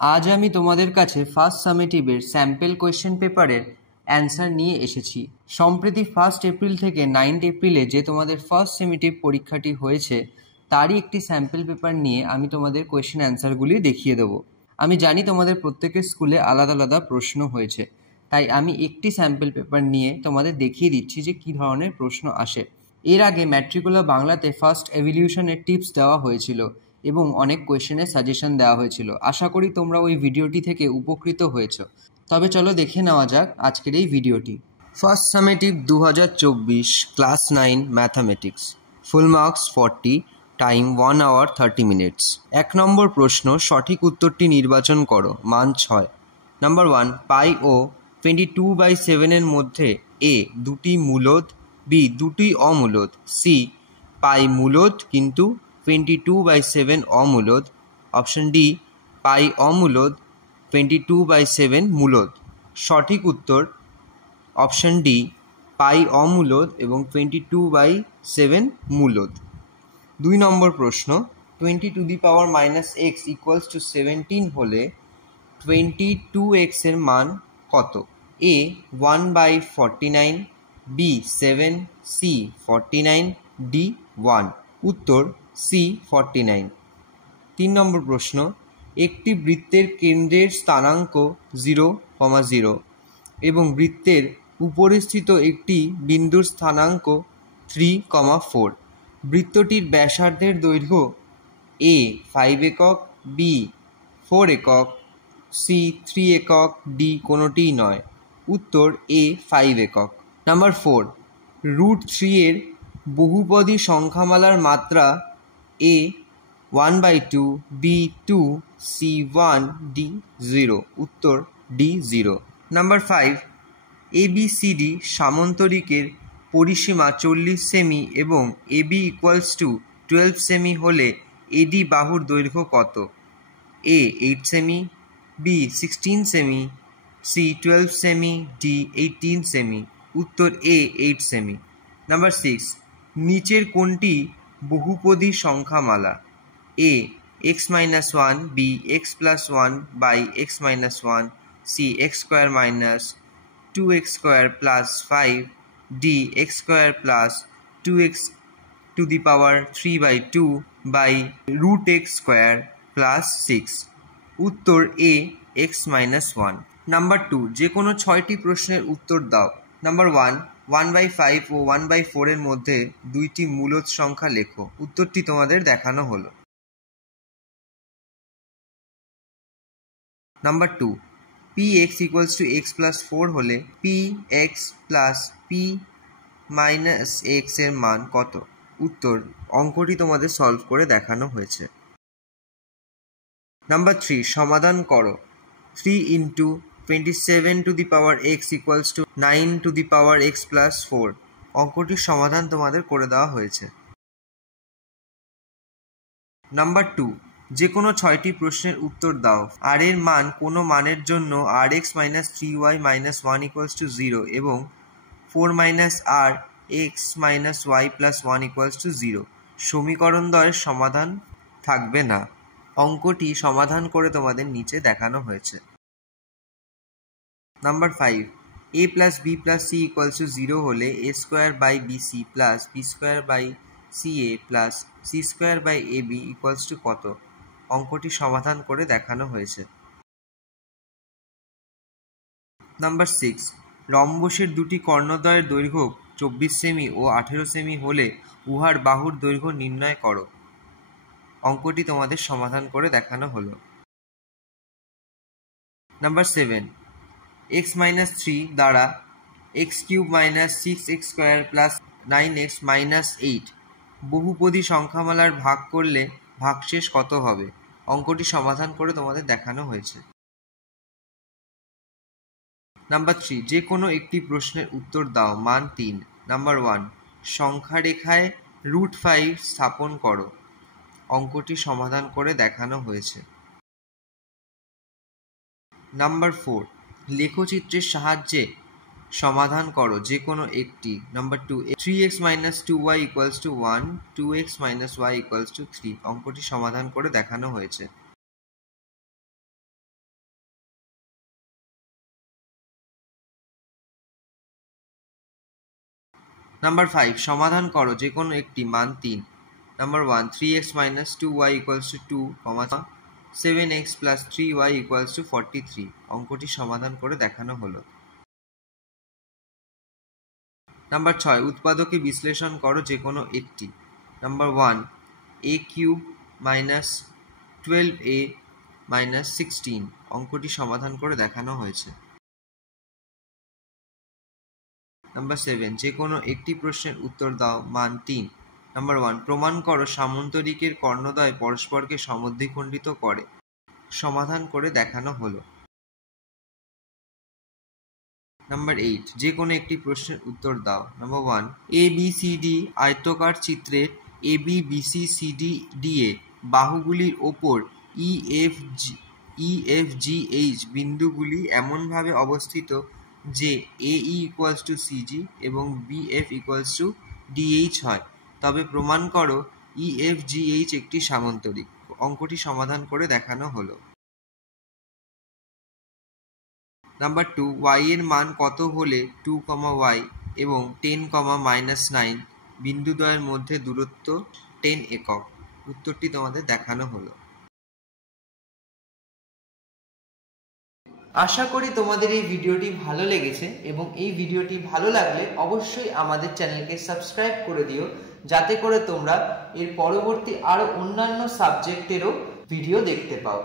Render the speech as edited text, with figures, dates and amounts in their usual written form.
আজ আমি তোমাদের কাছে ফার্স্ট সামেটিভের স্যাম্পল কোয়েশ্চেন পেপারের অ্যান্সার নিয়ে এসেছি। সম্প্রতি 1 এপ্রিল থেকে 9 এপ্রিলে যে তোমাদের ফার্স্ট সামেটিভ পরীক্ষাটি হয়েছে তারই একটি স্যাম্পল পেপার নিয়ে আমি তোমাদের কোয়েশ্চেন অ্যান্সারগুলি দেখিয়ে দেবো। আমি জানি তোমাদের প্রত্যেকের স্কুলে আলাদা আলাদা প্রশ্ন হয়েছে, তাই আমি একটি স্যাম্পল পেপার নিয়ে তোমাদের দেখিয়ে দিচ্ছি যে কী ধরনের প্রশ্ন আসে। এর আগে ম্যাট্রিকুলার বাংলাতে ফার্স্ট এভলিউশনের টিপস দেওয়া হয়েছিল এবং অনেক কোয়েশ্চেনের সাজেশন দেওয়া হয়েছিল। আশা করি তোমরা ওই ভিডিওটি থেকে উপকৃত হয়েছো। তবে চলো দেখে নেওয়া যাক আজকের এই ভিডিওটি। First summative 2024 class 9 mathematics, full marks 40, time 1 hour 30 minutes। 1 নম্বর প্রশ্ন, সঠিক উত্তরটি নির্বাচন করো, মান 6। নাম্বার 1, পাই ও 22/7 এর মধ্যে এ দুটি মূলদ, বি দুটি অমূলদ, সি পাই মূলদ কিন্তু 22/7 অমূলদ, অপশন ডি পাই অমূলদ 22/7 মূলদ। সঠিক উত্তর অপশন ডি পাই অমূলদ এবং 22/7 মূলদ। 2 নম্বর প্রশ্ন, 20⁻⁻x = 17 হলে 22x এর মান কত? এ 1/49, বি 7, সি 49, ডি 1। উত্তর সি 49। 3 নম্বর প্রশ্ন, একটি বৃত্তের কেন্দ্রের স্থানাঙ্ক 0,0 এবং বৃত্তের উপরিস্থিত একটি বিন্দুর স্থানাঙ্ক 3,4। বৃত্তটির ব্যাসার্ধের দৈর্ঘ্য এ 5 একক, বি 4 একক, সি 3 একক, ডি কোনোটিই নয়। উত্তর এ 5 একক। নাম্বার 4, √3 এর বহুপদী সংখ্যামালার মাত্রা এ 1/2, বি 2, সি 1, ডি 0। উত্তর ডি 0। নাম্বার 5, ABCD সামান্তরিকের পরিসীমা 40 সেমি এবং AB = 12 সেমি হলে AD বাহুর দৈর্ঘ্য কত? এ 8 সেমি, বি 16 সেমি, সি 12 সেমি, ডি 18 সেমি। উত্তর এ 8 সেমি। নাম্বার 6, নিচের কোনটি বহুপদী সংখ্যামালা? A x-1, B x+1/x-1, C x² - 2x² + 5, D x² + 2x³ √x² + 6। উত্তর এ x-1। নাম্বার 2, যে কোনো 6টি প্রশ্নের উত্তর দাও। নাম্বার 1, 1/5 ও 1/4 এর মধ্যে দুইটি মূলদ সংখ্যা লেখো। উত্তরটি তোমাদের দেখানো হলো। নাম্বার 2, px = x + 4 হলে px + p - x এর মান কত? উত্তর অঙ্কটি তোমাদের সলভ করে দেখানো হয়েছে। নাম্বার 3, সমাধান করো। 3 × 27⁻x = 9⁻x + 4। অঙ্কটির সমাধান তোমাদের করে দেওয়া হয়েছে। নাম্বার 2, যে কোনো 6টি প্রশ্নের উত্তর দাও। আর এর মান কোনো মানের জন্য rx - 3y - 1 = 0 এবং 4 - rx - y + 1 = 0। সমীকরণ দ্বয়ের সমাধান থাকবে না। অঙ্কটি সমাধান করে তোমাদের নিচে দেখানো হয়েছে। নাম্বার 5, a + b + c = 0 হলে a²/bc + b²/ca + c²/ab = কত? অঙ্কটি সমাধান করে দেখানো হয়েছে। নাম্বার 6, রম্বসের দুটি কর্ণদ্বয়ের দৈর্ঘ্য 24 সেমি ও 18 সেমি হলে উহার বাহুর দৈর্ঘ্য নির্ণয় করো। অঙ্কটি তোমাদের সমাধান করে দেখানো হলো। নাম্বার 7, x - 3 দ্বারা x³ - 6x² + 9x - 8 বহুপদী সংখ্যামালার ভাগ করলে ভাগশেষ কত হবে? অঙ্কটি সমাধান করে তোমাদের দেখানো হয়েছে। নাম্বার 3, যে কোনো একটি প্রশ্নের উত্তর দাও। মান 3। নাম্বার 1, সংখ্যা রেখায় √5 স্থাপন করো। অঙ্কটি সমাধান করে দেখানো হয়েছে। নাম্বার 4, লেখচিত্রের সাহায্যে সমাধান করো যে কোনো একটি। Number 2, 3x - 2y = 1, 2x - y = 3। অঙ্কটি সমাধান করে দেখানো হয়েছে। নাম্বার 5, সমাধান করো যে কোনো একটি মান 3। Number 1, 3x - 2y = 2, 7x + 3y = 43। অঙ্কটি সমাধান করে দেখানো হলো। নাম্বার 6, উৎপাদকে বিশ্লেষণ করো যে কোনো একটি। Number 1, a³ - 12a - 16। অঙ্কটি সমাধান করে দেখানো হয়েছে। নাম্বার 7, যে কোনো একটি প্রশ্নের উত্তর দাও, মান 3। নাম্বার 1, প্রমাণ করো সামন্তরিকের কর্ণদ্বয় পরস্পরকে সমদ্বিখণ্ডিত করে। সমাধান করে দেখানো হলো। নাম্বার 8, যে কোনো একটি প্রশ্নের উত্তর দাও। নাম্বার 1, ABCD আয়তকার চিত্রের ABBCCDDA বাহুগুলির ওপর EFGH বিন্দুগুলি এমনভাবে অবস্থিত যে AE = CG এবং BF = DH হয়, তবে প্রমাণ করো EFGH একটি সামন্তরিক। অঙ্কটি সমাধান করে দেখানো হলো। নাম্বার 2, y এর মান কত হলে 2, y এবং 10, -9 বিন্দুদ্বয়ের মধ্যে দূরত্ব 10 একক। উত্তরটি তোমাদের দেখানো হলো। আশা করি তোমাদের এই ভিডিওটি ভালো লেগেছে এবং এই ভিডিওটি ভালো লাগলে অবশ্যই আমাদের চ্যানেলকে সাবস্ক্রাইব করে দিও, যাতে করে তোমরা এর পরবর্তী আরো অন্যান্য সাবজেক্টেরও ভিডিও দেখতে পাও।